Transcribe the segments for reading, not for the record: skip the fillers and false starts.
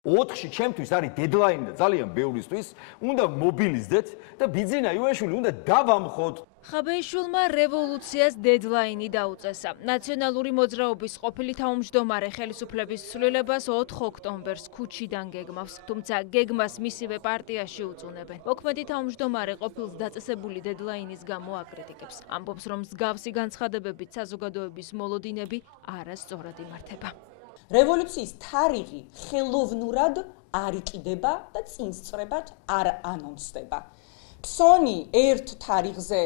4-ში ჩემთვის არის დედლაინი და ძალიან ბევრისთვის, უნდა მობილიზდეთ და ბიძინა იუაშვილი უნდა დავამხოთ. ხაბეიშვილმა რევოლუციას დედლაინი დაუწესა. ნაციონალური მოძრაობის ყოფილი თავმჯდომარე ხელისუფლების ცვლილებას 4 ოქტომბერს ქუჩიდან გეგმავს, თუმცა გეგმას მისივე პარტიაში უწუნებენ. მოქმედი თავმჯდომარე ყოფილს დაწესებული დედლაინის გამო აკრიტიკებს. ამბობს, რომ მსგავსი განცხადებებით საზოგადოების მოლოდინები არასწორად იმართება. რევოლუციის თარიღი ხელოვნურად არ იყიდება და წინსწრებად არ ანონსდება. ფსონი ერთ თარიღზე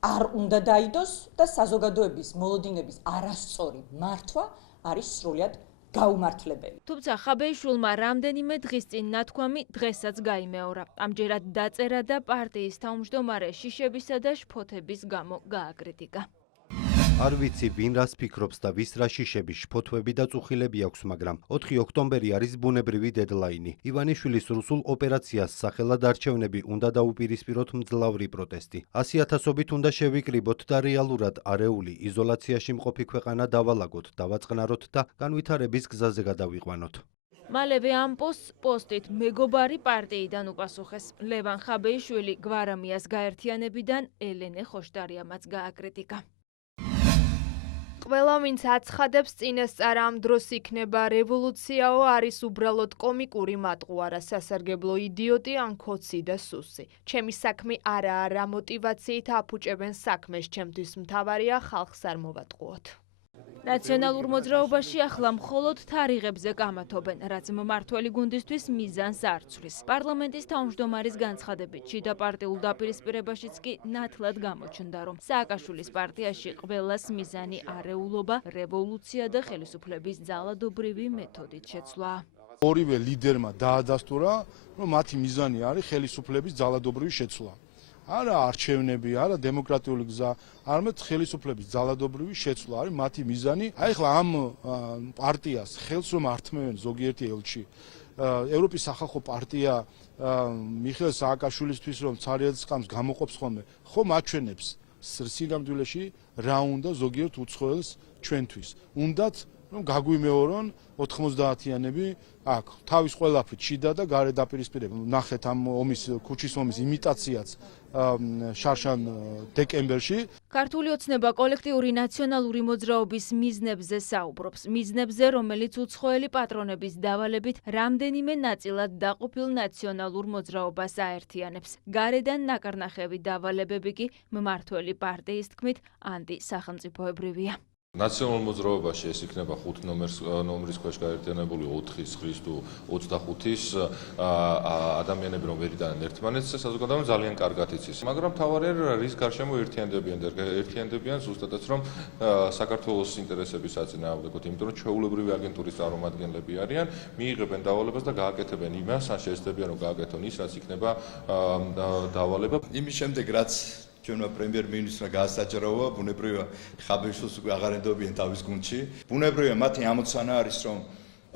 არ უნდა დაიდოს და საზოგადოების მოლოდინების არასწორი მართვა არის სრულად გაუმართლებელი. თუმცა ხაბეიშვილმა რამდენიმე დღის წინ ნათქვამი დღესაც გაიმეორა. ამჯერად დაწერა და პარტიის თავმჯდომარე შიშებისა და შფოთების გამო გააკრიტიკა. არ ვიცი, ვინ რას ფიქრობს და ვის რა შიშები, შფოთვები და წუხილები აქვს, მაგრამ 4 ოქტომბერი არის ბუნებრივი დედლაინი. ივანიშვილის რუსულ ოპერაციას სახელად არჩევნები უნდა დაუპირისპიროთ მძლავრი პროტესტი. 100,000-ობით უნდა შევიკრიბოთ და რეალურად არეული იზოლაციაში მყოფი ქვეყანა დავალაგოთ, დავაწყნაროთ და განვითარების გზაზე გადავიყვანოთ. მალევე ამ პოსტით მეგობარი პარტიიდან უპასუხეს. ლევან ხაბეიშვილი გვარამიას გაერთიანებიდან ელენე ხოშტარიამაც გააკრიტიკა. ყველა ვინც აცხადებს წინასწარ ამ დროს იქნება რევოლუციაო არის უბრალოდ კომიკური მატყუარა, სასარგებლო იდიოტი ან ქოცი და სუსი. ჩემი საქმე არაა რა მოტივაციით აფუჭებენ საქმეს, ჩემთვის მთავარია ხალხს არ მოვატყუოთ. ნაციონალურ მოძრაობაში ახლა მხოლოდ თარიღებზე კამათობენ, რაც მმართველი გუნდისთვის მიზანს არ ცვლის. პარლამენტის თავმჯდომარის განცხადებით, შიდა პარტიულ დაპირისპირებაშიც კი ნათლად გამოჩნდა, რომ სააკაშვილის პარტიაში ყველას მიზანი არეულობა, რევოლუცია და ხელისუფლების ძალადობრივი მეთოდით შეცვლა. ორივე ლიდერმა დაადასტურა, რომ მათი მიზანი არის ხელისუფლების ძალადობრივი შეცვლა. არა არჩევნები, არა დემოკრატიული გზა, არამედ ხელისუფლების ძალადობრივი შეცვლა არის მათი მიზანი. აი ხლა ამ პარტიას ხელს რომ ართმევენ ზოგიერთი ელჩი, ევროპის სახალხო პარტია მიხეილ სააკაშვილისთვის რომ ცარიელსკამს გამოყოფს ხოლმე, ხომ აჩვენებს სინამდვილეში რა უნდა ზოგიერთ უცხოელს ჩვენთვის. უნდათ რომ გაგვიმეორონ 90-იანები აქ თავის ყველაფრით შიდა და გარე დაპირისპირება. ნახეთ ამ ქუჩის ომის იმიტაციაც შარშან დეკემბერში. ქართული ოცნება კოლექტიური ნაციონალური მოძრაობის მიზნებზე საუბრობს. მიზნებზე, რომელიც უცხოელი პატრონების დავალებით რამდენიმე ნაწილად დაყოფილ ნაციონალურ მოძრაობას აერთიანებს. გარედან ნაკარნახევი დავალებები კი მმართველი პარტიის თქმით ანტისახელმწიფოებრივია. ნაციონალურ მოძრაობაში ეს იქნება 5 ნომრის ქვეშ გაერთიანებული 4-ის, 9-ის თუ 25-ის ადამიანები რომ ვერიდანან ერთმანეთს საზოგადოება ძალიან კარგად იცის. მაგრამ თავარია რის გარშემო ერთიანდებიან ზუსტადაც რომ საქართველოს ინტერესების საწინააღმდეგოდ, იმიტომ რომ ჩვეულებრივი აგენტურის წარმომადგენლები არიან, მიიღებენ დავალებას და გააკეთებენ იმას, ან შესაძლებია რომ გააკეთონ ის, რაც იქნება დავალება. იმის შემდეგ რაც ჩვენმა პრემიერ-მინისტრმა გაასაჭიროა, ბუნებრივია ხაბეიშვილს უკვე აღარ ენდობიან თავის გუნდში. ბუნებრივია მათი ამოცანა არის, რომ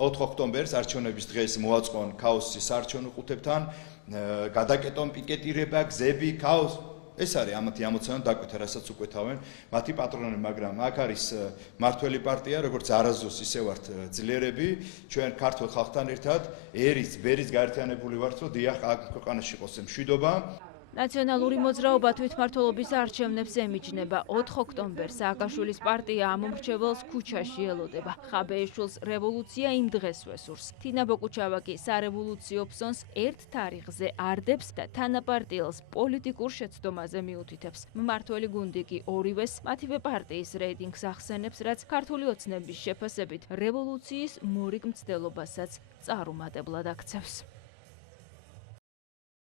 4 ოქტომბერს არჩევნების დღეს მოაწყონ ქაოსი საარჩევნო ყუთებთან, გადაკეტონ პიკეტირება, გზები, ქაოსი. ეს არის ამათი ამოცანა დაკვეთა, რასაც უკვე თავენ მათი პატრონები, მაგრამ აქ არის მმართველი პარტია, როგორც არასდროს ისე ვართ ძლიერები, ჩვენ ქართულ ხალხთან ერთად ერის, ბერის გაერთიანებული ვართ, რომ დიახ, აქ ქვეყანაში იყოს მშვიდობა. ნაციონალური მოძრაობა თვითმმართველობის არჩევნებს ემიჯნება. 4 ოქტომბერს სააკაშვილის პარტია ამომრჩეველს ქუჩაში ელოდება. ხაბეიშვილს რევოლუცია იმ დღესვე სურს. თინა ბოკუჩავა კი სარევოლუციო ფსონს ერთ თარიღზე არდებს და თანაპარტიელს პოლიტიკურ შეცდომაზე მიუთითებს. მმართველი გუნდი კი ორივეს მათივე პარტიის რეიტინგს ახსენებს, რაც ქართული ოცნების შეფასებით რევოლუციის მორიგ მცდელობასაც წარუმატებლად აქცევს.